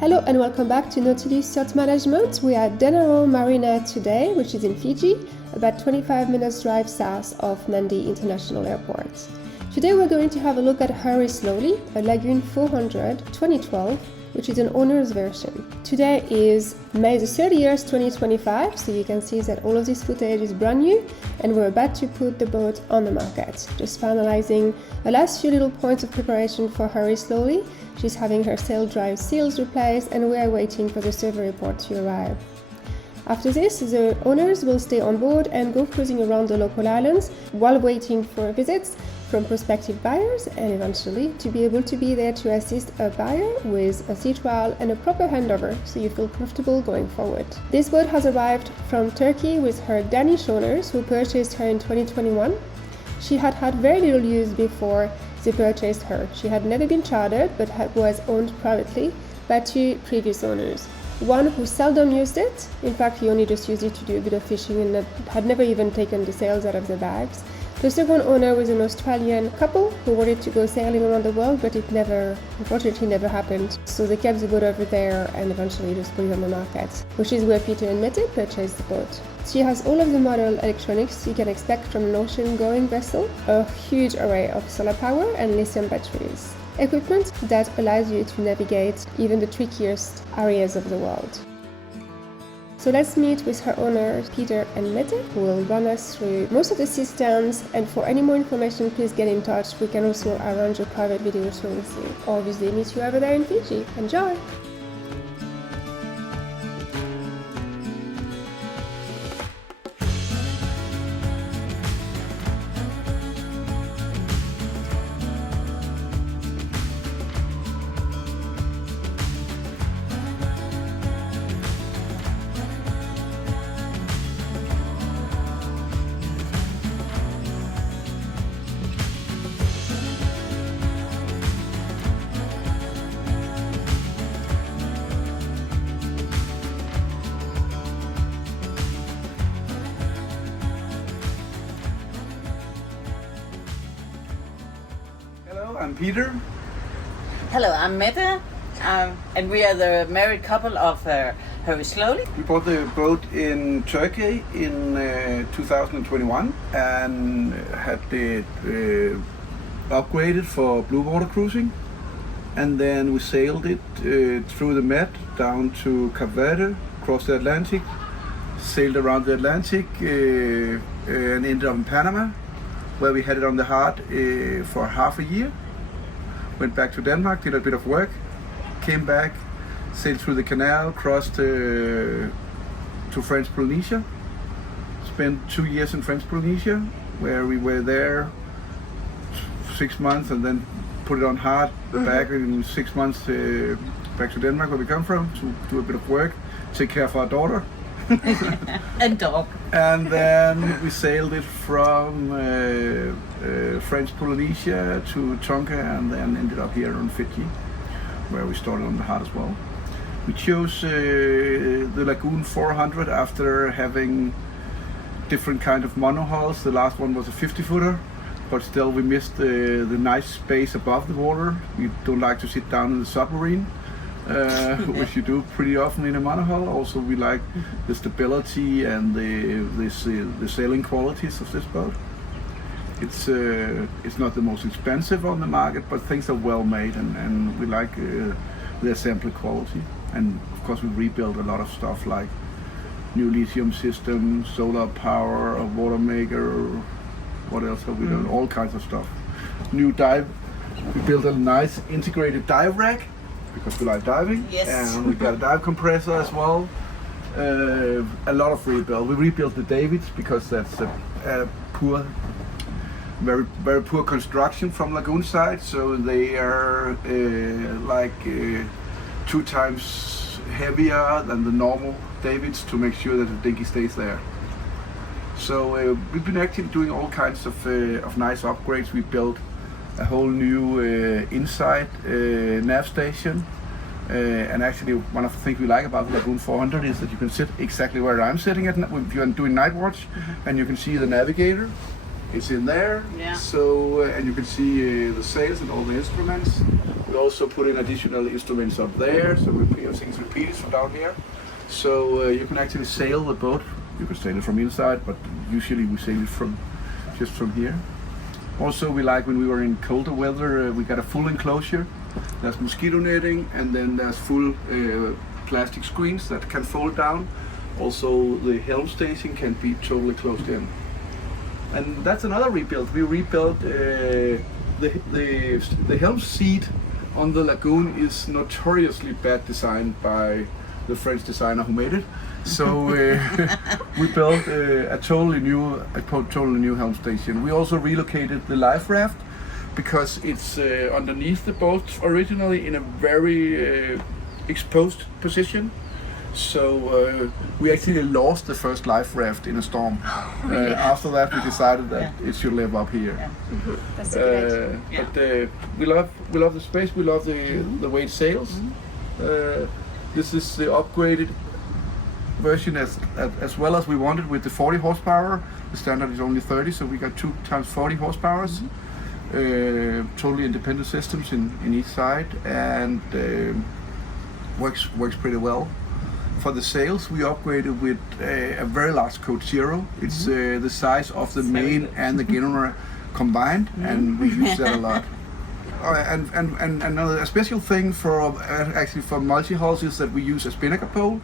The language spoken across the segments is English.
Hello and welcome back to Nautilus Yacht Management. We are at Denaro Marina today, which is in Fiji, about 25 minutes drive south of Nandi International Airport. Today we're going to have a look at Hurry Slowly, a Lagoon 400 2012, which is an owner's version. Today is May the 30th, 2025, so you can see that all of this footage is brand new and we're about to put the boat on the market. Just finalizing the last few little points of preparation for Hurry Slowly. She's having her sail drive seals replaced and we are waiting for the survey report to arrive. After this, the owners will stay on board and go cruising around the local islands while waiting for visits from prospective buyers and eventually to be able to be there to assist a buyer with a sea trial and a proper handover so you feel comfortable going forward. This boat has arrived from Turkey with her Danish owners who purchased her in 2021. She had had very little use before they purchased her. She had never been chartered but was owned privately by two previous owners. One who seldom used it, in fact he only just used it to do a bit of fishing and had never even taken the sails out of the bags. The second owner was an Australian couple who wanted to go sailing around the world, but it unfortunately never happened. So they kept the boat over there and eventually just put it on the market, which is where Peter and Mette purchased the boat. She has all of the model electronics you can expect from an ocean-going vessel, a huge array of solar power and lithium batteries. Equipment that allows you to navigate even the trickiest areas of the world. So let's meet with her owners, Peter and Mette, who will run us through most of the systems, and for any more information please get in touch. We can also arrange a private video tour with you, or obviously meet you over there in Fiji. Enjoy! I'm Peter. Hello, I'm Mette, and we are the married couple of Hurry Slowly. We bought the boat in Turkey in 2021 and had it upgraded for Bluewater cruising, and then we sailed it through the Med down to Cape Verde, across the Atlantic, sailed around the Atlantic and ended up in Panama, where we had it on the hard for half a year. Went back to Denmark, did a bit of work, came back, sailed through the canal, crossed to French Polynesia, spent 2 years in French Polynesia, where we were there 6 months and then put it on hard back in 6 months back to Denmark, where we come from, to do a bit of work, take care of our daughter. And dog. And then we sailed it from French Polynesia to Tonga and then ended up here on Fiji, where we started on the hard as well. We chose the Lagoon 400 after having different kind of monohulls. The last one was a 50-footer, but still we missed the nice space above the water. We don't like to sit down in the submarine. Which you do pretty often in a monohull. Also, we like the stability and the sailing qualities of this boat. It's not the most expensive on the market, but things are well made, and we like the assembly quality. And of course, we rebuilt a lot of stuff like new lithium system, solar power, a water maker. What else have we done? All kinds of stuff. New dive. We built a nice integrated dive rack, because we like diving. Yes. And we got a dive compressor as well. A lot of rebuild. We rebuilt the davits because that's a poor, very poor construction from Lagoon side. So they are 2 times heavier than the normal davits to make sure that the dinghy stays there. So we've been actually doing all kinds of nice upgrades. We built a whole new inside nav station, and actually one of the things we like about the Lagoon 400 is that you can sit exactly where I'm sitting at if you're doing night watch, and you can see the navigator. It's in there. Yeah. So and you can see the sails and all the instruments. We also put in additional instruments up there, so we put things repeated from down here. So you can actually sail the boat. You can sail it from inside, but usually we sail it just from here. Also, we like when we were in colder weather, we got a full enclosure. There's mosquito netting, and then there's full plastic screens that can fold down. Also, the helm station can be totally closed in. And that's another rebuild. We rebuilt the helm seat on the Lagoon is notoriously bad designed by the French designer who made it. So we built a totally new helm station. We also relocated the life raft because it's underneath the boat originally in a very exposed position. So we actually lost the first life raft in a storm. After that, we decided that it should live up here. Yeah. That's a good idea. But we love the space. We love the way it sails. This is the upgraded version as well as we wanted with the 40 horsepower. The standard is only 30, so we got 2 times 40 horsepower. Totally independent systems in each side, and works pretty well. For the sails, we upgraded with a very large Code Zero. It's the size of the main and the Genoa combined, and we use that a lot. And another special thing for multi-hulls is that we use a spinnaker pole,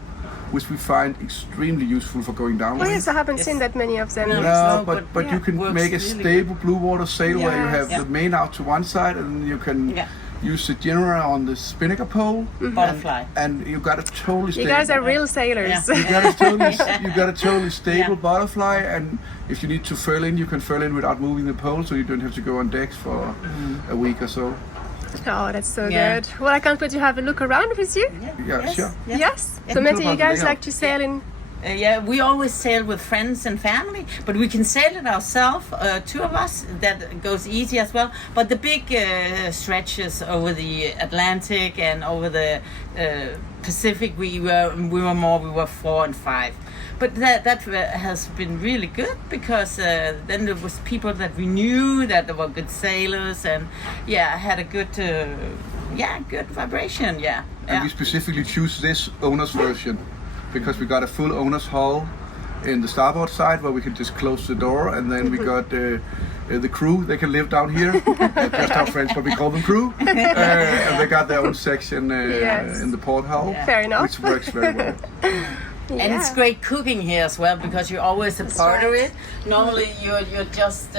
which we find extremely useful for going down. Oh yes, I haven't seen that many of them. No, but but you can make a stable Bluewater sail where you have the main out to one side, and you can use the Genoa on the spinnaker pole. Butterfly. And you got a totally stable. You guys are real sailors. You got a totally stable butterfly, and if you need to furl in, you can furl in without moving the pole, so you don't have to go on decks for a week or so. Oh, that's so good. Well, I can't wait to have a look around with you. Yeah, sure. Yes. So, Mette, you guys like to sail in? We always sail with friends and family, but we can sail it ourselves, 2 of us, that goes easy as well. But the big stretches over the Atlantic and over the Pacific, we were 4 and 5. But that has been really good because then there was people that we knew that were good sailors, and had a good good vibration. And we specifically choose this owner's version because we got a full owner's hull in the starboard side where we can just close the door, and then we got the crew. They can live down here. Just our friends, but we call them crew. And they got their own section in the port hull, Fair enough. which works very well. And it's great cooking here as well because you're always a part of it. Normally you're just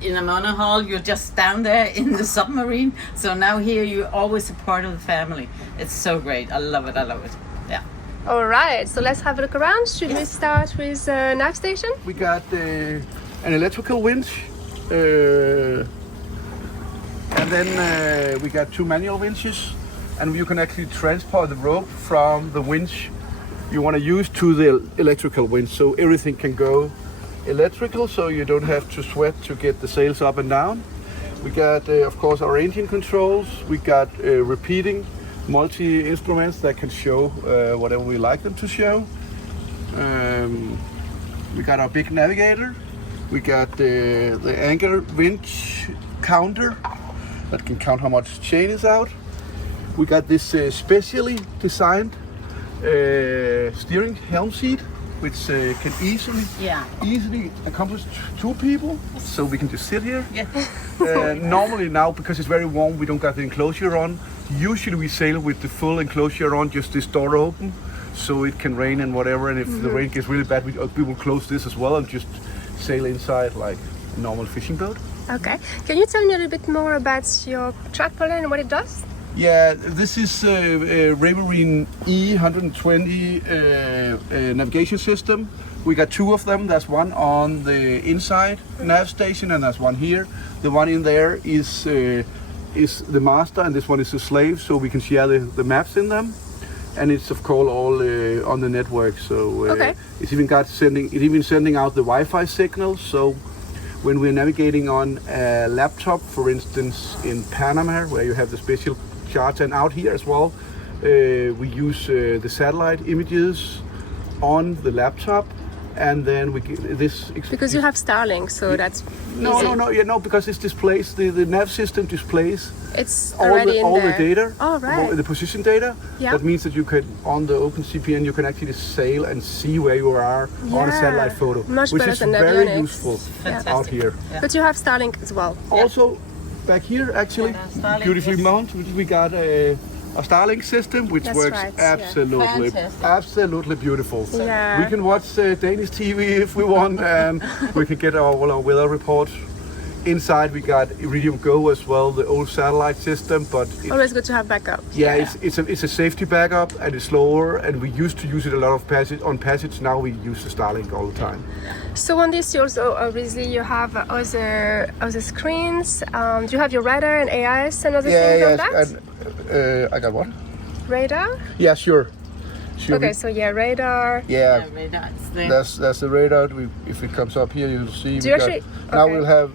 in a monohull, you're just down there in the submarine. So now here you're always a part of the family. It's so great. I love it. Yeah. All right, so let's have a look around. Should we start with nav station? We got an electrical winch, and then we got 2 manual winches, and you can actually transport the rope from the winch you want to use to the electrical winch, so everything can go electrical, so you don't have to sweat to get the sails up and down. We got, of course, our engine controls. We got repeating multi-instruments that can show whatever we like them to show. We got our big navigator. We got the anchor winch counter that can count how much chain is out. We got this specially designed steering helm seat, which can easily accomplish 2 people, so we can just sit here. Normally now, because it's very warm, we don't got the enclosure on. Usually we sail with the full enclosure on, just this door open, so it can rain and whatever, and if the rain gets really bad, we will close this as well and just sail inside like a normal fishing boat. Okay. Can you tell me a little bit more about your trapole and what it does? Yeah, this is a Raymarine E120 navigation system. We got 2 of them. There's one on the inside nav station, and there's one here. The one in there is the master, and this one is the slave, so we can share the maps in them. And it's of course all on the network. So it's even sending out the Wi-Fi signals. So when we're navigating on a laptop, for instance, in Panama, where you have the special charts, and out here as well, we use the satellite images on the laptop, and then Because you have Starlink, so that's easy. No, because it displays the nav system displays it's already all the data, oh, right. the position data. Yeah. That means that you can, on the Open CPN, you can actually sail and see where you are on a satellite photo, Much which better is than very avionics. useful out here. Yeah. But you have Starlink as well. Also, back here, actually, Starlink, beautifully yes. mounted, we got a Starlink system, which That's works right, yeah. absolutely beautiful. Yeah. We can watch Danish TV if we want, and we can get all our weather reports. Inside we got Iridium Go as well, the old satellite system, but Always good to have backup. yeah, it's a safety backup, and it's slower, and we used to use it a lot of passage. Now we use the Starlink all the time. So on this, you also obviously you have other screens. Do you have your radar and AIS and other things on that? And I got what? Radar. Yeah, sure. Okay, so radar. Yeah, Radar, it's there. that's the radar. If it comes up here, you'll see. Do you actually? Now okay. we'll have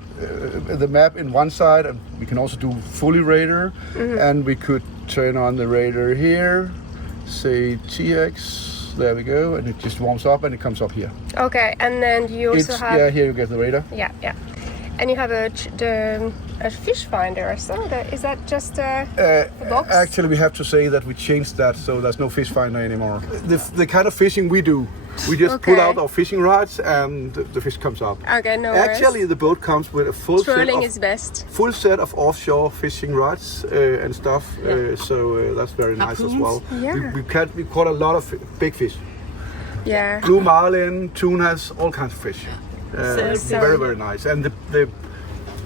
the map in one side, and we can also do fully radar. And we could turn on the radar here, say TX. There we go, and it just warms up and it comes up here. Okay, and then you also have. Yeah, here you get the radar. Yeah. And you have a fish finder or so. Is that just a box? Actually, we have to say that we changed that, so there's no fish finder anymore. The kind of fishing we do, we just pull out our fishing rods and the fish comes up. Okay, no worries. Actually, the boat comes with a Trolling is best. full set of offshore fishing rods and stuff. So that's very nice as well. Yeah. We caught a lot of big fish. Yeah. Blue marlin, tunas, all kinds of fish. So- Very, very nice. And the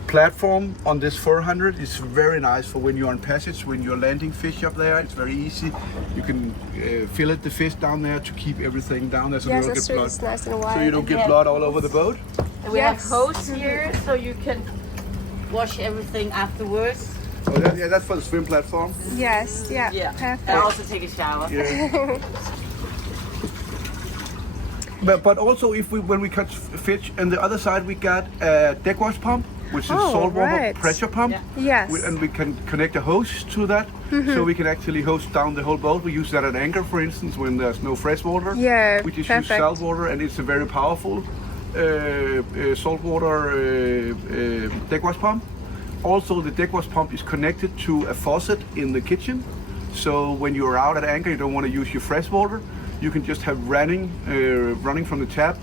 platform on this 400 is very nice for when you're on passage, when you're landing fish up there. It's very easy. You can fillet the fish down there to keep everything down there so you don't get blood. It's nice and wide. So you don't get blood all over the boat. And we have hose here, so you can wash everything afterwards. Oh, that's for the swim platform. Yes, yeah. Perfect. And also take a shower. Yeah. But also, when we catch fish, on the other side we got a deck wash pump, which is saltwater pressure pump. Yes. And we can connect a hose to that, so we can actually hose down the whole boat. We use that at anchor, for instance, when there's no fresh water. Yeah, We just perfect. use salt water, and it's a very powerful saltwater deck wash pump. Also, the deck wash pump is connected to a faucet in the kitchen. So when you're out at anchor, you don't want to use your fresh water. You can just have running from the tap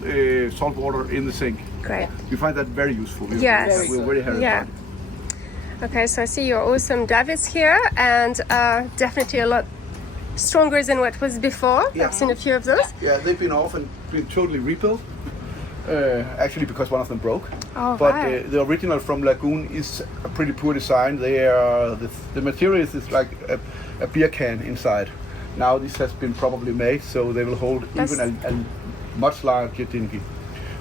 salt water in the sink. Great. We find that very useful. Yes. We're very happy. Yeah. Okay, so I see your awesome davits here, and definitely a lot stronger than what was before. Yeah. I've seen a few of those. Yeah, they've been off and been totally rebuilt. Actually, because one of them broke. Oh, But right. the original from Lagoon is a pretty poor design. They are the material is like a beer can inside. Now this has been probably made, so they will hold even a much larger dinghy.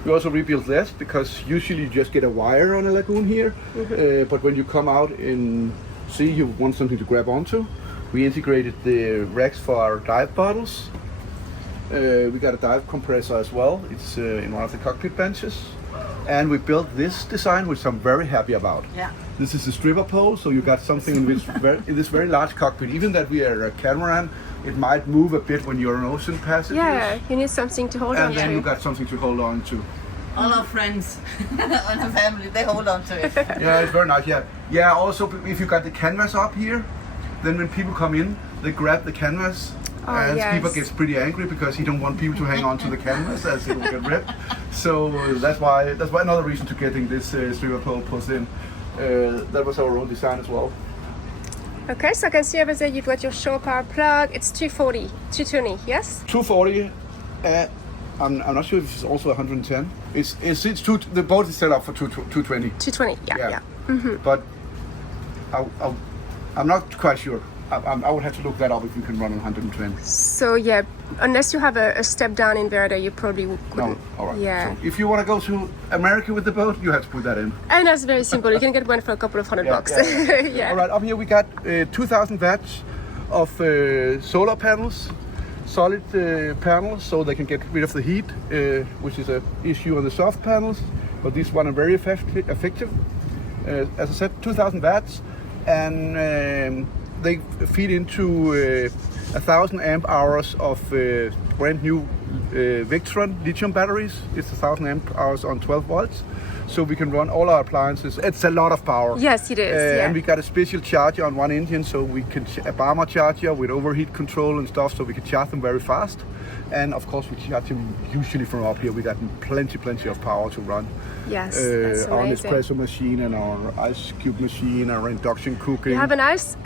We also rebuilt this because usually you just get a wire on a Lagoon here, but when you come out in sea, you want something to grab onto. We integrated the racks for our dive bottles. We got a dive compressor as well. It's in one of the cockpit benches. And we built this design, which I'm very happy about. Yeah. This is a stripper pole, so you got something in this very large cockpit. Even that we are a catamaran, it might move a bit when you're on ocean passengers. Yeah, you need something to hold on And then to. you got something to hold on to. All our friends and our family, they hold on to it. Yeah, it's very nice. Yeah. Also, if you got the canvas up here, then when people come in, they grab the canvas. And people gets pretty angry because he don't want people to hang on to the canvas as it will get ripped. So that's why another reason to getting this stripper pole put in. That was our own design as well. Okay, so I can see over there you've got your shore power plug. It's 240, 220, yes? 240. I'm not sure if it's also 110. The boat is set up for 220. 220, yeah. But I'm not quite sure. I would have to look that up if you can run on 120. So yeah, unless you have a step down inverter, you probably couldn't. No, all right. Yeah. So if you want to go to America with the boat, you have to put that in. And that's very simple. You can get one for a couple of $100 bucks. Yeah. All right, up here we got 2,000 watts of solar panels, solid panels, so they can get rid of the heat, which is an issue on the soft panels. But this one are very effective. As I said, 2,000 watts, and they feed into 1,000 amp hours of brand new Victron lithium batteries. It's 1,000 amp hours on 12 volts. So we can run all our appliances. It's a lot of power. Yes, it is. And we got a special charger on one engine, so we can a Barmer charger with overheat control and stuff, so we can charge them very fast. And of course, we charge them usually from up here. We got plenty of power to run. Yes, that's our amazing. espresso machine and our ice cube machine, our induction cooking. You have an ice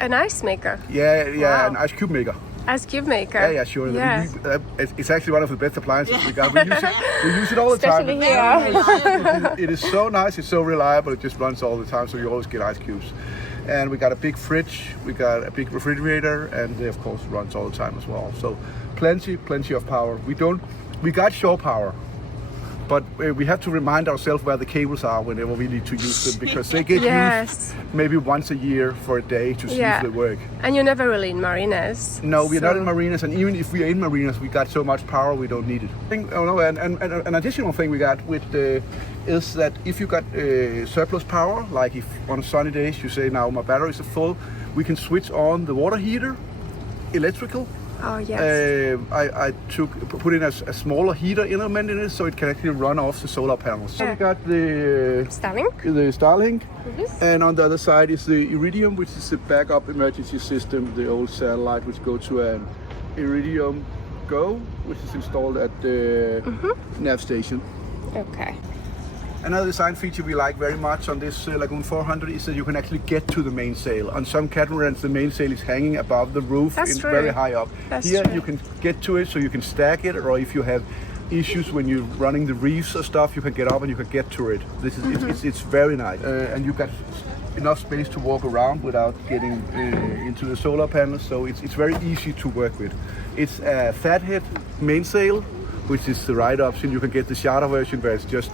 maker. Yeah, Wow. an ice cube maker. Ice cube maker. Yeah, sure. Yes. It's actually one of the best appliances we got. We use it all the Especially time. here. It is so nice. It's so reliable. It just runs all the time, so you always get ice cubes. And we got a big fridge. We got a big refrigerator, and of course runs all the time as well. So plenty of power. We got shore power, but we have to remind ourselves where the cables are whenever we need to use them, because they get used maybe once a year for a day to see if they work. And you're never really in marinas. No, we're not in marinas, and even if we are in marinas, we got so much power we don't need it. And an additional thing we got with is that if you got surplus power, like if on sunny days you say now my batteries are full, we can switch on the water heater, electrical. Oh yes. I put in a smaller heater element in it, so it can actually run off the solar panels. So we got the Starlink, and on the other side is the Iridium, which is the backup emergency system, the old satellite, which go to an Iridium Go, which is installed at the nav station. Okay. Another design feature we like very much on this Lagoon 400 is that you can actually get to the mainsail. On some catamarans, the mainsail is hanging above the roof, very high up. Here you can get to it, so you can stack it, or if you have issues when you're running the reefs or stuff, you can get up and you can get to it. This is it's very nice, and you got enough space to walk around without getting into the solar panels. So it's very easy to work with. It's a fathead mainsail, which is the right option. You can get the charter version where it's just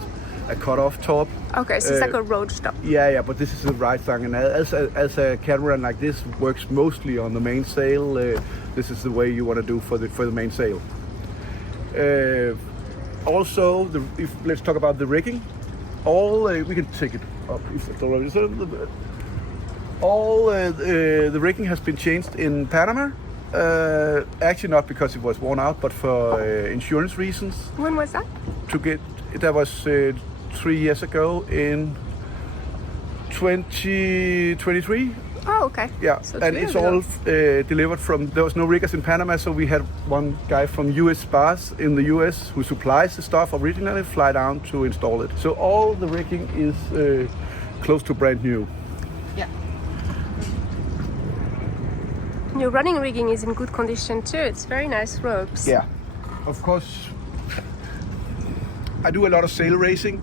a cut-off top. Okay, so it's like a roach top. Yeah, but this is the right thing. And as a catamaran like this works mostly on the mainsail, this is the way you want to do for the mainsail. Also, let's talk about the rigging. We can take it up if it's already. The rigging has been changed in Panama. Actually, not because it was worn out, but for insurance reasons. When was that? That was 3 years ago in 2023. Oh, okay. Yeah, so and it's all delivered from. There was no riggers in Panama, so we had one guy from US Bars in the US who supplies the stuff originally fly down to install it. So all the rigging is close to brand new. Yeah. Your running rigging is in good condition too. It's very nice ropes. Yeah, of course. I do a lot of sail racing,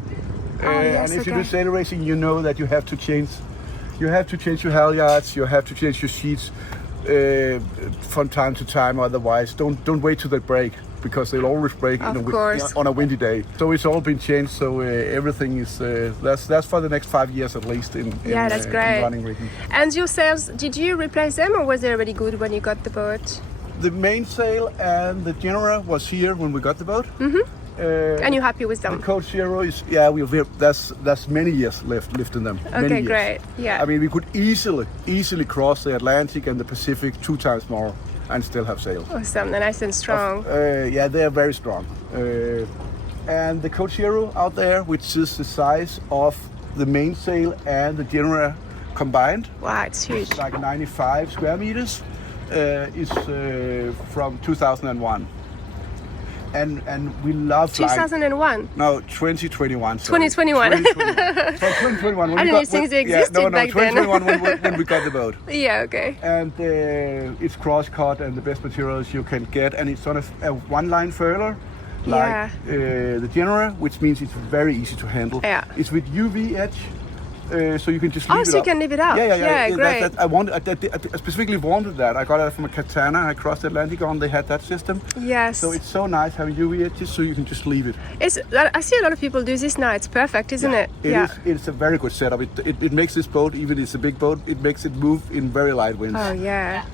and if you do sail racing, you know that you have to change your halyards, you have to change your sheets from time to time. Otherwise, don't wait till they break, because they'll always break on a windy day. So it's all been changed. So everything is that's for the next 5 years at least in that's great. In running rigging. And your sails, did you replace them, or was they already good when you got the boat? The mainsail and the Genoa was here when we got the boat. And you're happy with them? The Coach Zero is that's many years left in them. Okay, great. Yeah. I mean, we could easily cross the Atlantic and the Pacific 2 times more and still have sail. Awesome, they're nice and strong. Yeah, they're very strong. And the Coach Zero out there, which is the size of the mainsail and the Genoa combined. Wow, it's huge. It's like 95 square meters. Is from 2001. And we love flying. 2001? No, 2021. Sorry. 2021. 2021. I didn't even think they existed back then. 2021 when we got the boat. Yeah, okay. And it's cross-cut and the best materials you can get. And it's on a one-line furler, like the Genoa, which means it's very easy to handle. Yeah. It's with UV edge. So you can just leave it up. So you can leave it up. Yeah, great. I specifically wanted that. I got it from a Catamaran. I crossed the Atlantic on. They had that system. Yes. So it's so nice having UV edges, so you can just leave it. I see a lot of people do this now. It's perfect, isn't it? It's a very good setup. It makes this boat, even if it's a big boat, it makes it move in very light winds. Oh yeah.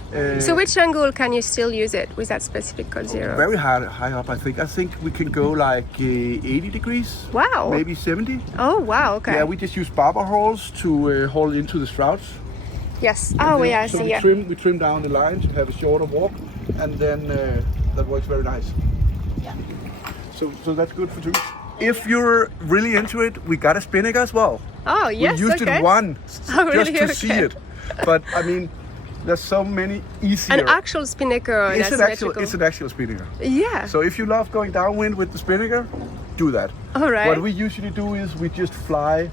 So which angle can you still use it with that specific Coach Zero? Very high up, I think. I think we can go like 80 degrees. Wow. Maybe 70. Oh wow. Okay. Yeah, we just use barber holes to haul into the shrouds. Yes. Oh yeah, I see. We trim down the line to have a shorter walk, and then that works very nice. Yeah. So that's good for two. If you're really into it, we got a spinnaker as well. Oh, yes, We used okay. it once Oh, really? just to see Okay. it. But I mean, there's so many easier. An actual spinnaker or an It's asymmetrical? an actual spinnaker. Yeah. So if you love going downwind with the spinnaker, do that. All right. What we usually do is we just fly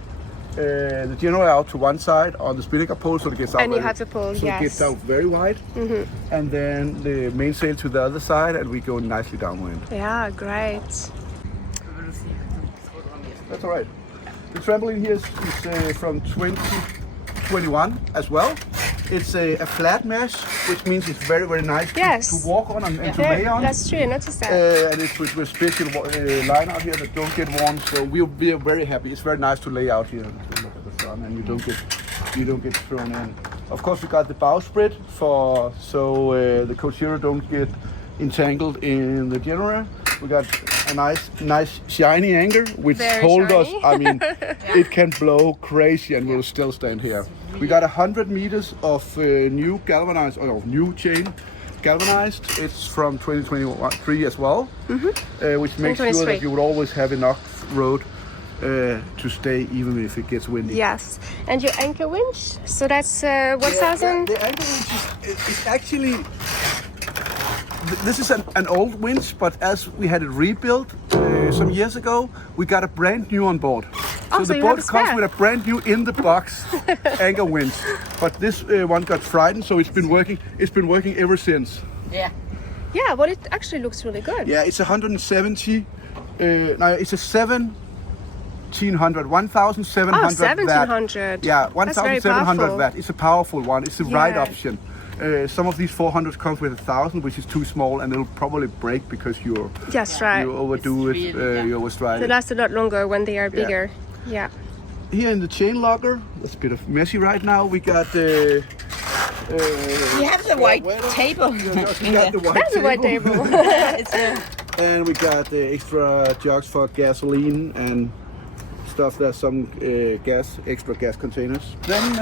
the Genoa out to one side on the spinnaker pole so it gets out. And you have to pull, so yes. it gets out very wide. And then the mainsail to the other side, and we go nicely downwind. Yeah, great. That's all right. The trampoline here is from 2021 as well. It's a flat mesh, which means it's very, very nice Yes. to walk on and to Yeah, lay on. that's true, notice that. And it's with special line out here that don't get warm, so we'll be very happy. It's very nice to lay out here and to look at the sun, and you don't get thrown in. Of course, we got the bowsprit so the Coachero don't get entangled in the Genoa. We got a nice shiny anchor which Very hold us. shiny. I mean, it can blow crazy and we'll still stand here. We got 100 meters of new galvanized, or new chain galvanized. It's from 2023 as well, which makes sure 2023. that you will always have enough road to stay even if it gets windy. Yes. And your anchor winch? So that's 1,000? The anchor winch is actually. This is an old winch, but as we had it rebuilt some years ago, we got a brand new on board. Oh, so the you have boat a comes spare? with a brand new in the box anchor winch. But this one got frightened, so it's been working. It's been working ever since. Yeah. Yeah, well, it actually looks really good. Yeah, it's 170. No, it's a 1,700 Oh, 1,700. watt. Yeah, That's very 1,700 powerful. watt. It's a powerful one. It's the right Yeah. option. Some of these 400s come with 1,000, which is too small, and it'll probably break because you Yes, right. overdo it. It's really, You overstride They it. last a lot longer when they are bigger. Yeah. Here in the chain locker, it's a bit of messy right now. We got We have the white table. We got the white That's a white table. It's a And we got extra jugs for gasoline and stuff. There's some extra gas containers. Then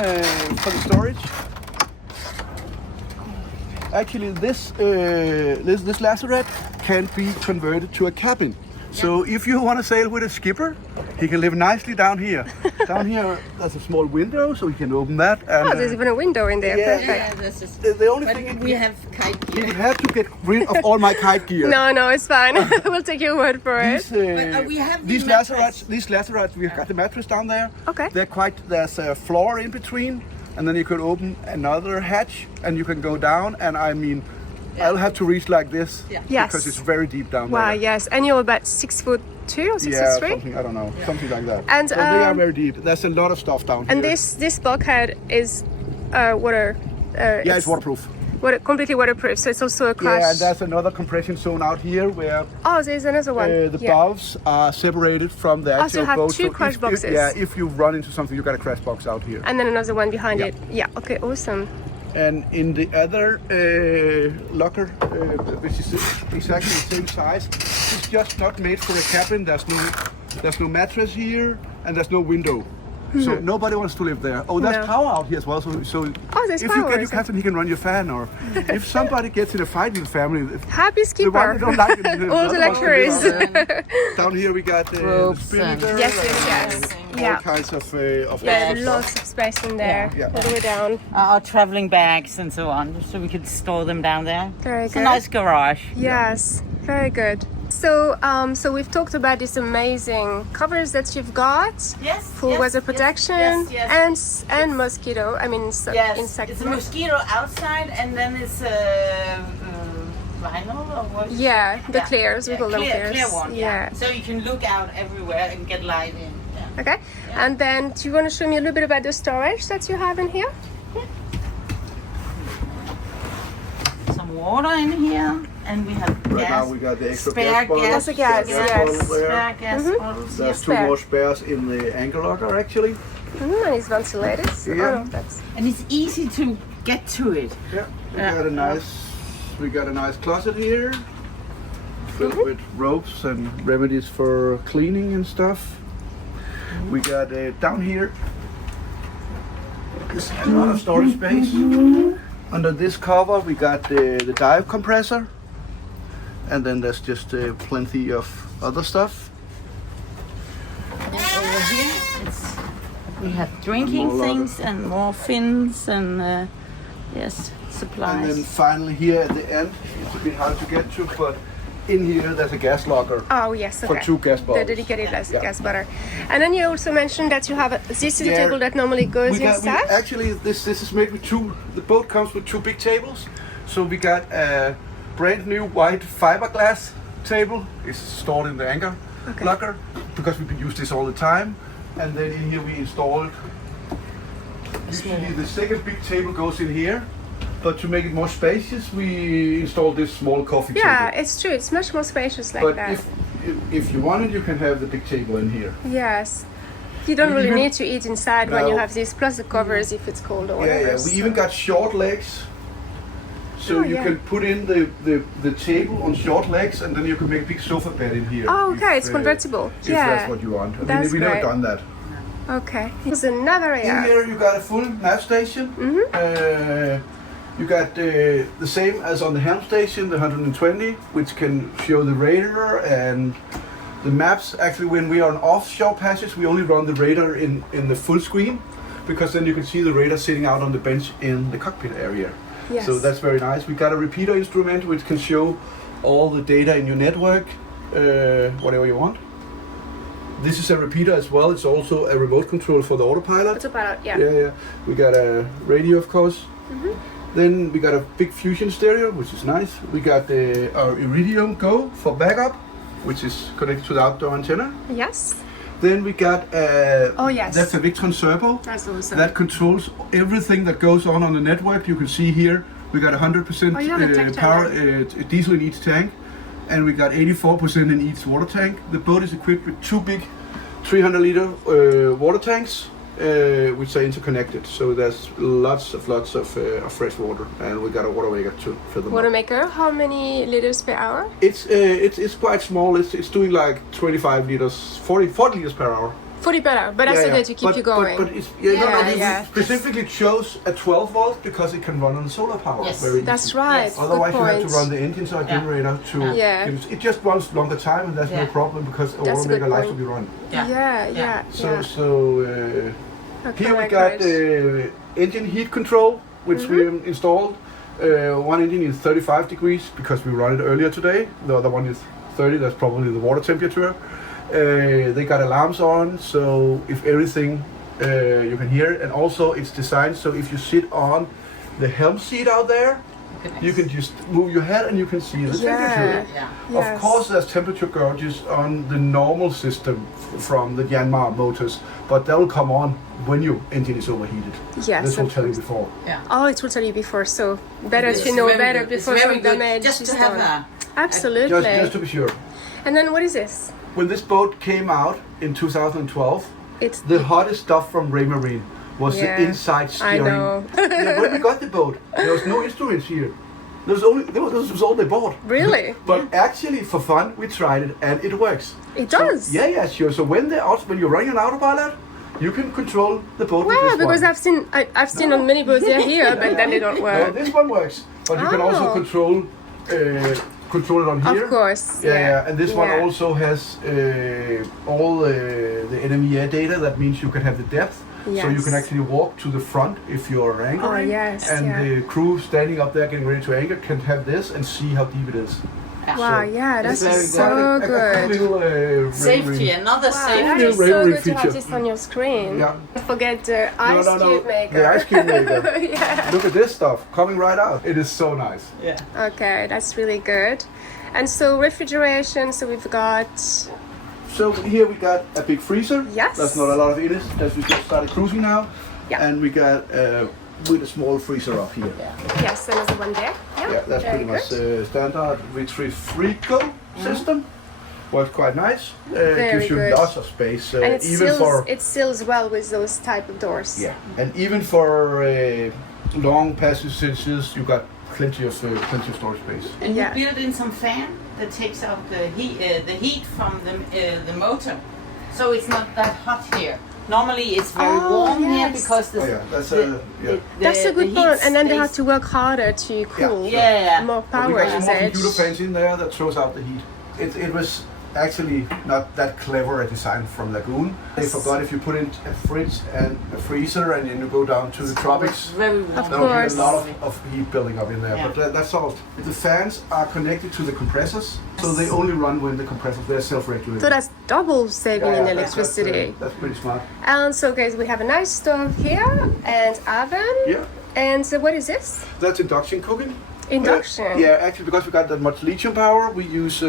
for the storage, actually this lazarette can be converted to a cabin. So if you want to sail with a skipper, he can live nicely down here. Down here, there's a small window, so he can open that. And, Oh, there's even a window in there. yeah, Perfect. yeah, this is. the only But thing we have kite he gear. would have to get rid of all my kite gear. No, it's fine. We'll take your word for it. We have the these mattress. lazarets, we've got the mattress down there. Okay. There's a floor in between, and then you could open another hatch, and you can go down. And I mean, I'll have to reach like this Yes. because it's very deep down Wow, there. yes. And you're about 6'2" or 6'3"? Yeah, something, I don't know, something like that. And, so they are very deep. There's a lot of stuff down And here. this bulkhead is water. Yeah, it's waterproof. Completely waterproof. So it's also a crash. Yeah, and there's another compression zone out here where Oh, there's another one. the Yeah. valves are separated from the Oh, so actual you have boat. two crash boxes. If you run into something, you got a crash box out here. And then another one behind Yeah. it. Yeah. Okay. Awesome. And in the other locker, which is exactly the same size, it's just not made for a cabin. There's no mattress here, and there's no window. So nobody wants to live there. Oh, there's No. power out here as well. So there's if power, you get your is it? captain, he can run your fan. Or if somebody gets in a fight with the family, Happy the skipper. one that don't like it, the All other the one can live luxuries. out there. Down here we got the Ropes spinnaker. and- Yes, and yes. all Yeah. kinds of There's stuff. lots of space in there. Yeah. All the way down. Our traveling bags and so on, so we could store them down there. Very It's good. a nice garage. Yes, very good. So, so we've talked about these amazing covers that you've got Yes. for yes, weather yes, protection yes, and mosquito. I mean, Yes, insect. it's a mosquito outside, and then it's vinyl or what? Yeah, the clears. We call them clear, clears. clear one. Yeah. So you can look out everywhere and get light in. Yeah. Okay. And then, do you want to show me a little bit about the storage that you have in here? Some water in here, and we have Right gas. now we got the extra spare gas bottles. That's a gas, Spare yes. bottles there. Spare gas bottles. There's two Spare. more spares in the anchor locker actually. And it's ventilated. So, Yeah. oh, that's And it's easy to get to it. Yeah, we got a nice closet here filled with ropes and remedies for cleaning and stuff. We got down here there's a lot of storage space. Under this cover we got the dive compressor. and then there's just plenty of other stuff. Over here, we have drinking things and more fins and yes, supplies. And then finally here at the end, it's a bit hard to get to, but in here there's a gas locker. Oh yes, okay. For 2 gas bottles. The dedicated gas bottle. And then you also mentioned that you have this is a table that normally goes inside. Actually, this is made with 2. The boat comes with 2 big tables. So we got a brand new white fiberglass table. It's stored in the anchor locker because we can use this all the time. And then in here we installed. Usually the second big table goes in here. But to make it more spacious, we installed this small coffee table. Yeah, it's true. It's much more spacious like that. But if you want it, you can have the big table in here. Yes. You don't really need to eat inside when you have this, plus the covers if it's cold or whatever. Yeah. We even got short legs. So you can put in the table on short legs, and then you can make a big sofa bed in here. Oh, okay. It's convertible. If that's what you want. I mean, we've never done that. Okay. Here's another area. In here you got a full nav station. You got the same as on the Helm station, the 120, which can show the radar and the maps. Actually, when we are on offshore passage, we only run the radar in the full screen, because then you can see the radar sitting out on the bench in the cockpit area. Yes. So that's very nice. We got a repeater instrument which can show all the data in your network, whatever you want. This is a repeater as well. It's also a remote control for the autopilot. Autopilot, yeah. Yeah. We got a radio, of course. Then we got a big fusion stereo, which is nice. We got our Iridium Go for backup, which is connected to the outdoor antenna. Yes. Then we got that's a Victron Servo. That's awesome. That controls everything that goes on the network. You can see here we got 100% power diesel in each tank, and we got 84% in each water tank. The boat is equipped with 2 big 300-liter water tanks, which are interconnected. So there's lots of fresh water, and we got a water maker to fill them Water up. maker, how many liters per hour? It's quite small. It's doing like 25 liters, 40 liters per hour. 40 per hour, but that's okay to keep you going. But it's, we specifically chose a 12 volt because it can run on solar power. Yes. Very That's easy. right. Yes. Otherwise, you have to run the engines or generator to. It just runs longer time, and that's no problem because a water maker likes to be run. Here we got the engine heat control, which we installed. One engine is 35 degrees because we run it earlier today. The other one is 30. That's probably the water temperature. They got alarms on, so if everything you can hear it. And also it's designed so if you sit on the helm seat out there, you can just move your head and you can see the temperature. Of course there's temperature gauges on the normal system from the Yanmar motors, but that will come on when your engine is overheated. Yes, this will tell you before. Oh, it will tell you before, so better to know better before some damage just is to have done. Absolutely. Just to be sure. And then what is this? When this boat came out in 2012, the hottest stuff from Raymarine was the inside steering. I know. When we got the boat, there was no instruments here. This was all they bought. Really? But actually, for fun, we tried it and it works. It does? So, yeah, sure. So when you're running an autopilot, you can control the boat with this because one. I've seen on many boats here, but then they don't work. No, this one works, but you can also control it on here. Of course. Yeah. And this one also has all the enemy air data. That means you can have the depth. So you can actually walk to the front if you're anchoring. The crew standing up there getting ready to anchor can have this and see how deep it is. Wow, that's so good. Little, safety, another safety. That is so good to have this on your screen. Don't forget the ice cube maker. The ice cube maker. Look at this stuff coming right out. It is so nice. Okay, that's really good. And so refrigeration, so we've got... So here we got a big freezer. Yes. That's not a lot of it as we just started cruising now. Yeah. And we got with a small freezer up here. Yes, another one there. Yeah, that's pretty much standard Refit system. Works quite nice. Gives you lots of space. And it seals well with those type of doors. Yeah, and even for long passages, you got plenty of storage space. And you build in some fan that takes out the heat from the motor, so it's not that hot here. Normally it's very warm here because the, That's a good point. And then they have to work harder to cool. More But we power got some more usage. computer fans in there that throws out the heat. It was actually not that clever a design from Lagoon. They forgot if you put in a fridge and a freezer and then you go down to the tropics, very warm. Of there will be course. a lot of heat building up in there. Yeah. But that's solved. The fans are connected to the compressors, so they only run when the compressors, they're self-regulating. So that's double saving in electricity. That's pretty smart. And so guys, we have a nice stove here and oven. Yeah. And so what is this? That's induction cooking. Induction. Yeah, actually, because we got that much lithium power, we use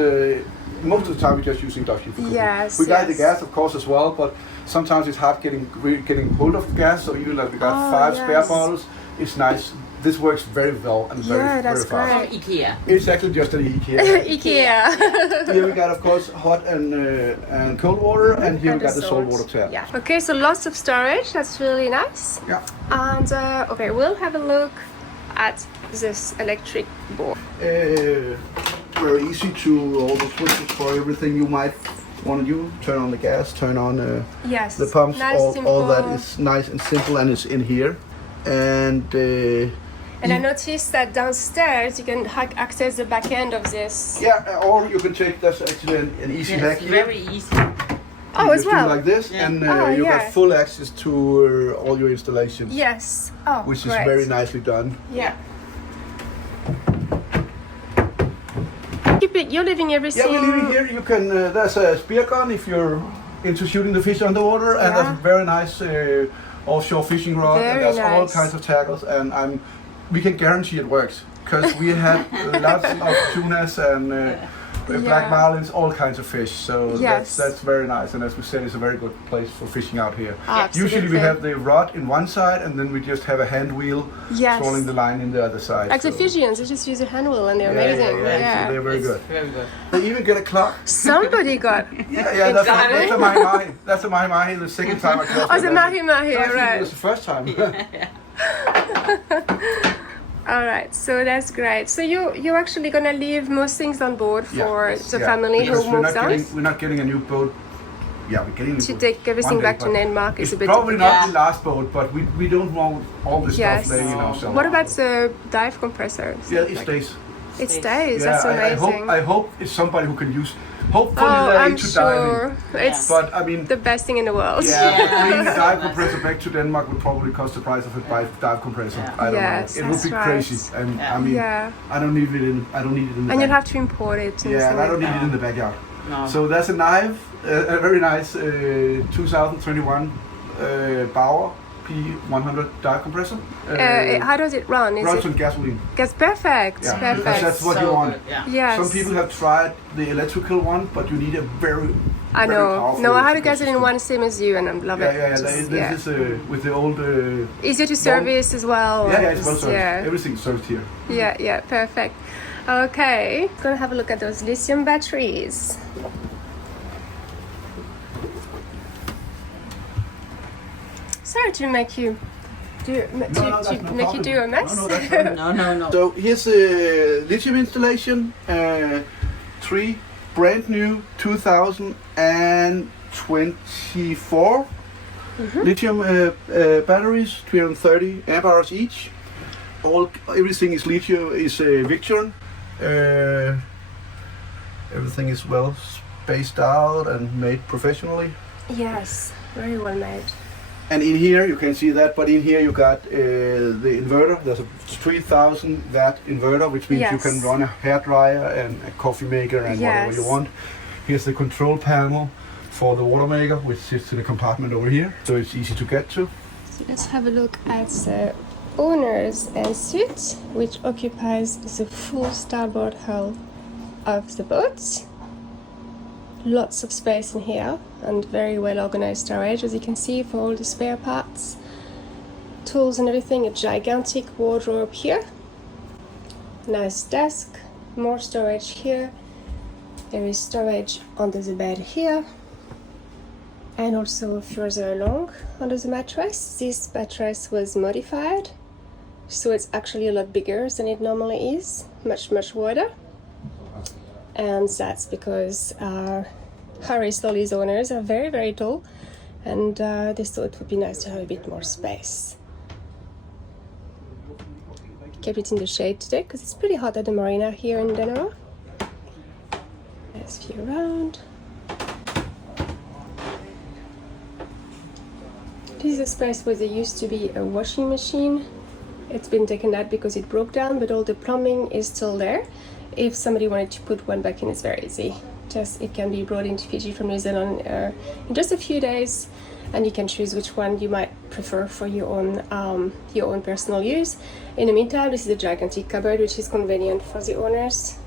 most of the time we just use induction for cooking. Yes, We got the yes. gas, of course, as well, but sometimes it's hard getting hold of the gas. So even like we got 5 spare yes. bottles, it's nice. This works very well and very that's very fast. great. IKEA. It's actually just an IKEA. IKEA. Here we got, of course, hot and cold water, and here we got the salt water tap. Yeah. Okay, so lots of storage. That's really nice. Yeah. And okay, we'll have a look at this electric board. Very easy to all the switches for everything you might want to do. Turn on the gas, turn on Yes. the pumps, Nice, all that simple. is nice and simple and it's in here. And I noticed that downstairs you can access the back end of this. yeah, or you can take, that's actually an easy hack It's here. very easy. Oh, You as just do it well. like this, and you yeah. got full access to all your installations, Yes. Oh, which great. is very nicely done. Yeah. You're leaving everything. Yeah, we're leaving here. You can. There's a spear gun if you're into shooting the fish underwater, and there's a very nice offshore fishing rod, and Very there's all nice. kinds of tackles, and we can guarantee it works because we had lots of tunas and black marlins, all kinds of fish. So Yes. that's very nice, and as we said, it's a very good place for fishing out here. Absolutely. Usually we have the rod in one side, and then we just have a hand wheel Yes. trolling the line in the other side. Like the so- Fijians, they just use a hand wheel and they're amazing. yeah, they're very good. Very good. They even get a clock. Somebody got. Yeah, that's a mahi mahi. That's a mahi mahi. The second time I crossed. Oh, the mahi mahi, I think right. it was the first time. All right, so that's great. So you're actually gonna leave most things on board for the family who Because moves out we're not getting a new boat. Yeah, we're getting a new to boat take everything one day, back to but Denmark. Is a bit probably not Yeah. the last boat, but we don't want all the Yes. stuff laying ourselves. What about the dive compressor? Yeah, it stays. It stays. Yeah, That's amazing. I hope it's somebody who can use. Hopefully Oh, they're I'm into sure diving. it's But I mean, the best thing in the world. bringing a dive compressor back to Denmark would probably cost the price of a dive compressor. I don't Yes, know. It would be that's crazy, right. and I mean, Yeah. I don't need it in. I don't need it in the. And you'll back. have to import it. Yeah, and I don't need it in the backyard. No. So that's a knife, a very nice 2021 Bauer P100 dive compressor. How does it run? Is Runs it on gasoline. That's perfect. Yeah, Perfect. because that's what So you want. good, yeah. Yes. Some people have tried the electrical one, but you need a very I know. powerful No, I had a electrical gasoline system. one, same as you, and I love Yeah, it. yeah, Just, This is with the old. easier to service as well. Yeah, it's well serviced. Yeah. Everything's serviced here. Yeah, perfect. Okay, gonna have a look at those lithium batteries. Sorry to make you do a mess. No, that's fine. No. So here's the lithium installation. 3 brand new 2024 lithium batteries, 330 amp hours each. Everything is lithium, is Victron. Everything is well spaced out and made professionally. Yes, very well made. And in here you can see that, but in here you got the inverter. There's a 3000 watt inverter, which means you can run a hairdryer and a coffee maker and whatever you want. Here's the control panel for the water maker, which sits in the compartment over here, so it's easy to get to. So let's have a look at the owner's suite, which occupies the full starboard hull of the boat. Lots of space in here and very well organized storage, as you can see, for all the spare parts, tools and everything. A gigantic wardrobe here, nice desk, more storage here. There is storage under the bed here, and also further along under the mattress. This mattress was modified, so it's actually a lot bigger than it normally is, much wider. And that's because Harry Slowly's owners are very tall, and they thought it would be nice to have a bit more space. Kept it in the shade today because it's pretty hot at the marina here in Genoa. Let's view around. This is a space where there used to be a washing machine. It's been taken out because it broke down, but all the plumbing is still there. If somebody wanted to put one back in, it's very easy. It can be brought into Fiji from New Zealand in just a few days, and you can choose which one you might prefer for your own personal use. In the meantime, this is a gigantic cupboard, which is convenient for the owners.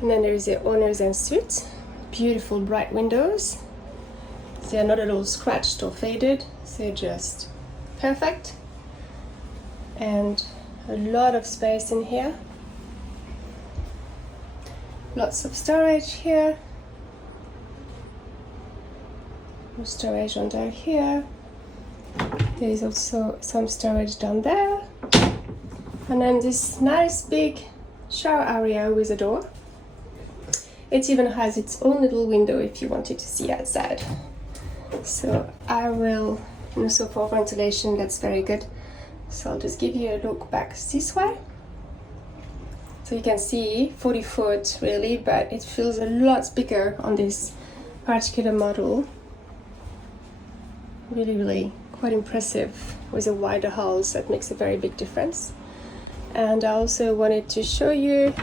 And then there is the owner's en suite. Beautiful bright windows. They are not at all scratched or faded, they're just perfect. And a lot of space in here. Lots of storage here. More storage under here. There is also some storage down there. And then this nice big shower area with a door. It even has its own little window if you wanted to see outside. So I will, so for ventilation, that's very good. So I'll just give you a look back this way. So you can see 40 foot really, but it feels a lot bigger on this particular model. Really quite impressive with the wider hulls. That makes a very big difference. And I also wanted to show you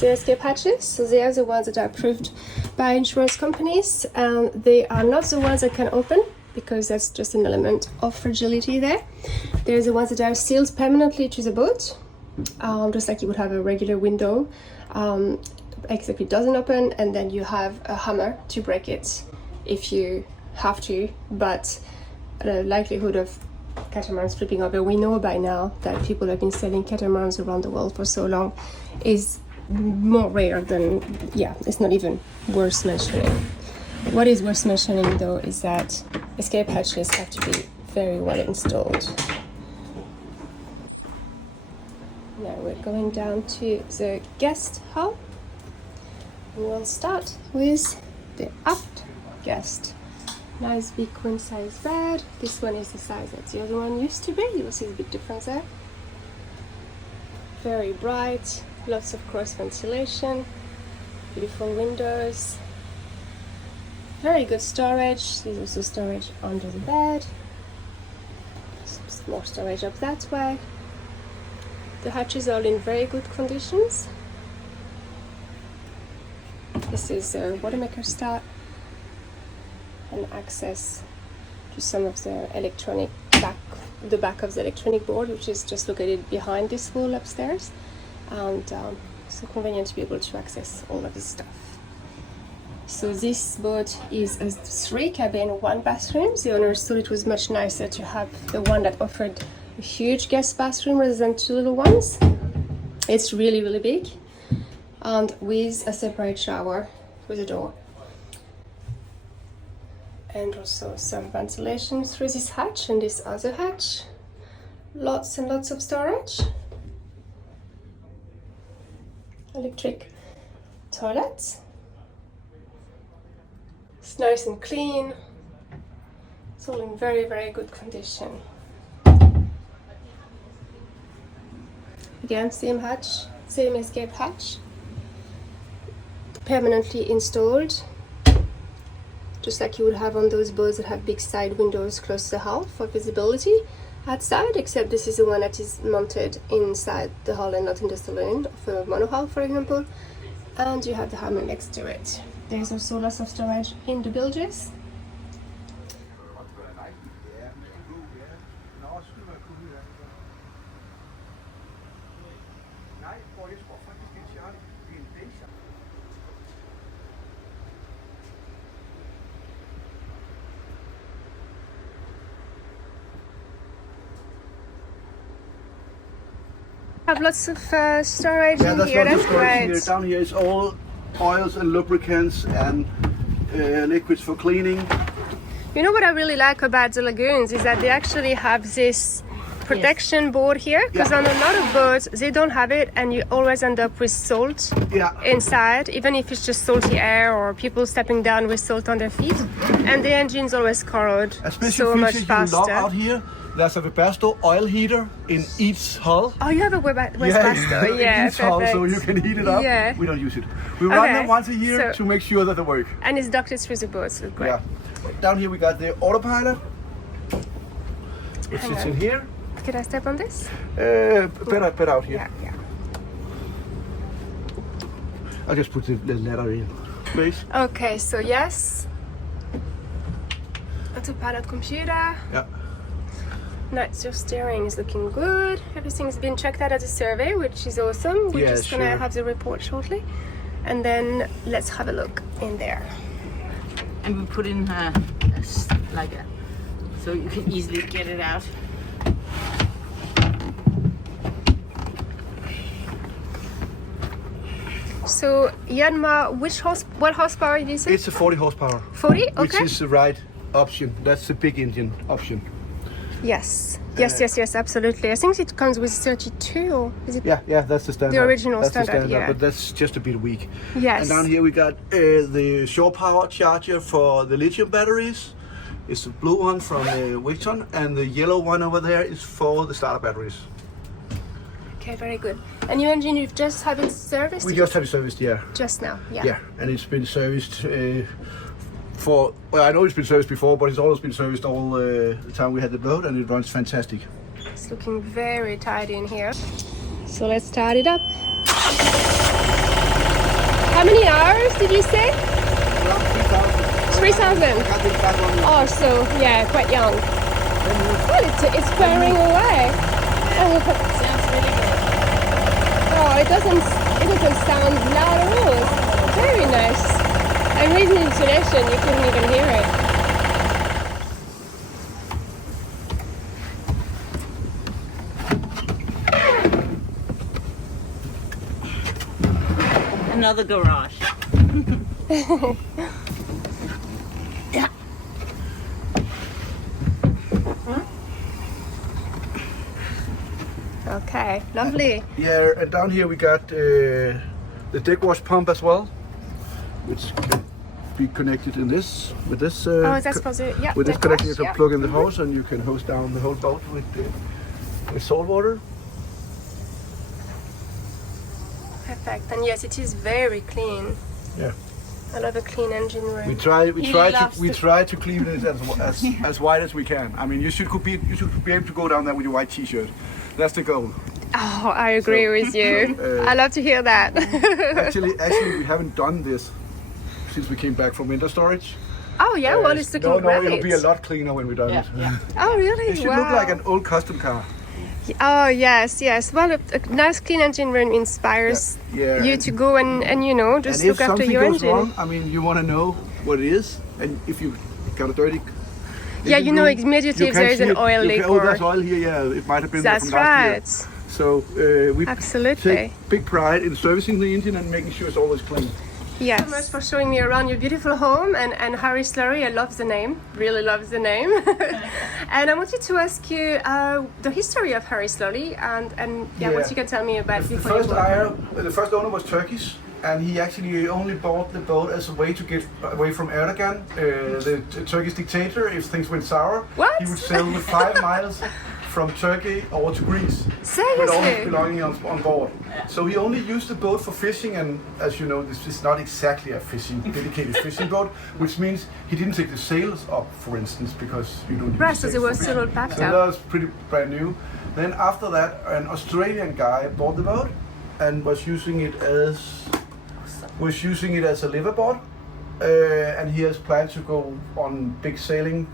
the escape hatches. So they are the ones that are approved by insurance companies, and they are not the ones that can open because that's just an element of fragility there. They're the ones that are sealed permanently to the boat, just like you would have a regular window, except it doesn't open, and then you have a hammer to break it if you have to. But the likelihood of catamarans flipping over, we know by now that people have been sailing catamarans around the world for so long, is more rare than, it's not even worth mentioning. What is worth mentioning though is that escape hatches have to be very well installed. Now we're going down to the guest hull. We'll start with the aft guest. Nice big queen size bed. This one is the size that the other one used to be. You'll see the big difference there. Very bright. Lots of cross ventilation, beautiful windows, very good storage. There's also storage under the bed, some more storage up that way. The hatches are in very good conditions. This is a watermaker start and access to some of the electronic the back of the electronic board, which is just located behind this wall upstairs. And so convenient to be able to access all of this stuff. So this boat is a 3 cabin, 1 bathroom. The owners thought it was much nicer to have the one that offered a huge guest bathroom rather than 2 little ones. It's really, really big, and with a separate shower with a door. And also some ventilation through this hatch and this other hatch. Lots and lots of storage. Electric toilets. It's nice and clean. It's all in very, very good condition. Again, same hatch, same escape hatch. Permanently installed, just like you would have on those boats that have big side windows close to the hull for visibility outside, except this is the one that is mounted inside the hull and not in the saloon of a monohull, for example. And you have the hammer next to it. There's also lots of storage in the bilges. Have lots of storage in here. That's great. Here. Down here is all oils and lubricants and liquids for cleaning. You know what I really like about the lagoons is that they actually have this protection board here, because on a lot of boats they don't have it, and you always end up with salt inside, even if it's just salty air or people stepping down with salt on their feet, and the engine's always corrode so much faster. You love out here. There's a Webasto oil heater in each hull. Oh, you have a Webasto, in each hull, so you can heat it up. Yeah. We don't use it. We run them once a year to make sure that they work. And it's ducted through the boat, so great. Yeah. Down here we got the autopilot. It sits in here. Could I step on this? Better out here. Yeah. I'll just put the ladder in place. Okay, so yes. Autopilot computer. Yeah. Nice, your steering is looking good. Everything's been checked out at the survey, which is awesome. We're just gonna have the report shortly. And then let's have a look in there. And we put in like a, so you can easily get it out. So Yanmar, what horsepower did you say? It's a 40 horsepower. 40? Okay. Which is the right option. That's the big engine option. Yes, absolutely. I think it comes with 32, or is it? Yeah, that's the standard. The original that's standard, the standard, yeah. But that's just a bit weak. Yes. And down here we got the shore power charger for the lithium batteries. It's the blue one from Wixon, and the yellow one over there is for the starter batteries. Okay, very good. And your engine, you've just had it serviced? We just have it serviced, yeah. Just now, yeah. Yeah, and it's been serviced well, I know it's been serviced before, but it's always been serviced all the time we had the boat, and it runs fantastic. It's looking very tidy in here. So let's start it up. How many hours did you say? 3,000. Oh, so yeah, quite young. Well, it's wearing away. Sounds really good. Oh, it doesn't sound loud at all. It's very nice. And with the insulation, you couldn't even hear it. Another garage. Yeah. Okay, lovely. Yeah, and down here we got the deck wash pump as well, which can be connected in this with this. That's for the with this connection, you can yeah. plug in the hose, and you can hose down the whole boat with salt water. Perfect. And yes, it is very clean. Yeah. I love a clean engine room. We try to clean it as white as we can. I mean, you should be able to go down there with your white T-shirt. That's the goal. Oh, I agree with you. I love to hear that. actually, we haven't done this since we came back from winter storage. Oh yeah, well, it's looking great. It'll be a lot cleaner when we're done it. Yeah. Oh really? It should look like an old custom car. Oh yes. Well, a nice clean engine room inspires you to go and just look after your engine. And if something goes wrong, I mean, you want to know what it is, and if you got a dirty. Yeah, you know immediately if there is an oil leak. Oh, there's oil here. Yeah, it might have been there from last year. So we take big pride in servicing the engine and making sure it's always clean. Yes. Thank you so much for showing me around your beautiful home and Harry Slurry. I love the name, really love the name. And I wanted to ask you the history of Harry Slurry and what you can tell me about before you go. The first owner was Turkish, and he actually only bought the boat as a way to get away from Erdogan, the Turkish dictator. If things went sour, he would sail with 5 miles from Turkey over to Greece. Seriously? With all his belongings on board. So he only used the boat for fishing, and as you know, this is not exactly a dedicated fishing boat, which means he didn't take the sails up, for instance, because you don't need so they were still all packed So that was pretty brand new. Then after that, an Australian guy bought the boat and was using it as a liveaboard, and he has planned to go on big sailing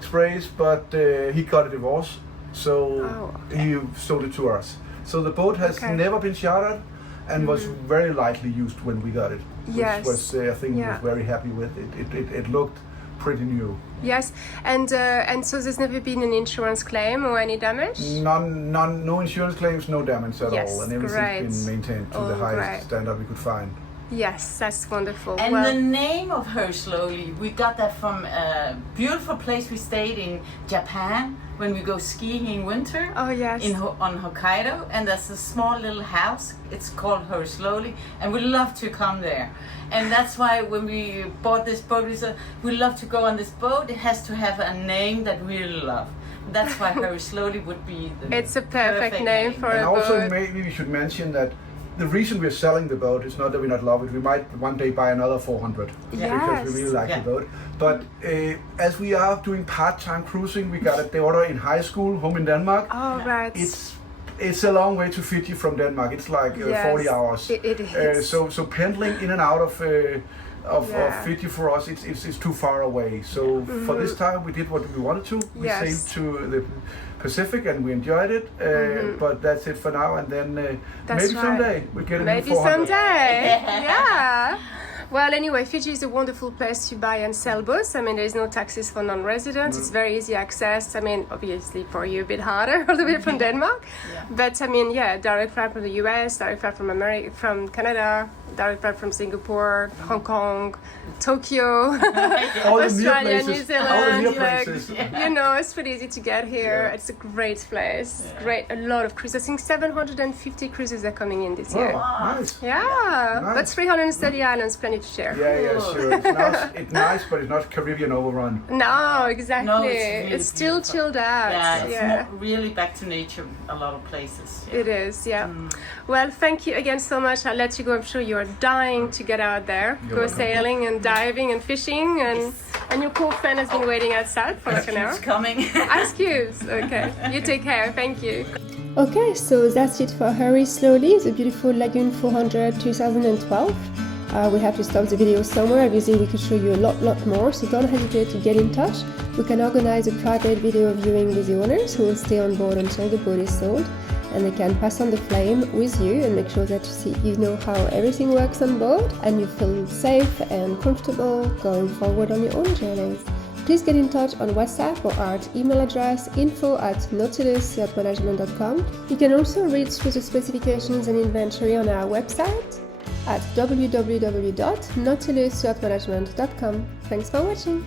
sprays, but he got a divorce. So he sold it to us. So the boat has never been chartered and was very lightly used when we got it. Which was, I think, he was very happy with it. It looked pretty new. Yes, and so there's never been an insurance claim or any damage? No insurance claims, no damage at all, and everything's been maintained to the highest standard we could find. Yes, that's wonderful. And the name of Her Slowly, we got that from a beautiful place we stayed in Japan. when we go skiing in winter. Oh yes. On Hokkaido, and there's a small little house. It's called Hurry Slowly, and we love to come there. And that's why when we bought this boat, we said we love to go on this boat. It has to have a name that we really love. That's why Hurry Slowly would be the It's a perfect name for And a also boat. maybe we should mention that the reason we're selling the boat is not that we not love it. We might one day buy another 400 because we really like the boat. But as we are doing part-time cruising, we got a daughter in high school, home in Denmark. Oh right. It's a long way to Fiji from Denmark. It's like 40 hours. It is. So pendling in and out of Fiji for us, it's too far away. So for this time, we did what we wanted to. We sailed to the Pacific and we enjoyed it. But that's it for now. And then maybe someday we get it. Maybe someday. Yeah. Well, anyway, Fiji is a wonderful place to buy and sell boats. I mean, there's no taxes for non-residents. It's very easy access. I mean, obviously for you a bit harder all the way from Denmark. But I mean, direct flight from the US, direct flight from America, from Canada, direct flight from Singapore, Hong Kong, Tokyo, Australia, New Zealand. You know, it's pretty easy to get here. It's a great place. Great, a lot of cruises. I think 750 cruises are coming in this year. Nice. Yeah, but 330 islands, plenty to share. Yeah, sure. It's nice, but it's not Caribbean overrun. No, exactly. No, it's really still beautiful. chilled out. Yeah, it's more really back to nature. A lot of places. It is. Yeah. Well, thank you again so much. I'll let you go. I'm sure you're dying to get out there, go sailing and diving and fishing, and your poor friend has been waiting outside for like an hour. It's coming. Ice cubes. Okay. You take care. Thank you. Okay, so that's it for Hurry Slowly, the beautiful Lagoon 400 2012. We have to stop the video somewhere. Obviously, we could show you a lot more, so don't hesitate to get in touch. We can organize a private video viewing with the owners who will stay on board until the boat is sold, and they can pass on the flame with you and make sure that you know how everything works on board and you feel safe and comfortable going forward on your own journeys. Please get in touch on WhatsApp or our email address info@nautilusyachtmanagement.com. You can also read through the specifications and inventory on our website at www.nautilusyachtmanagement.com. Thanks for watching!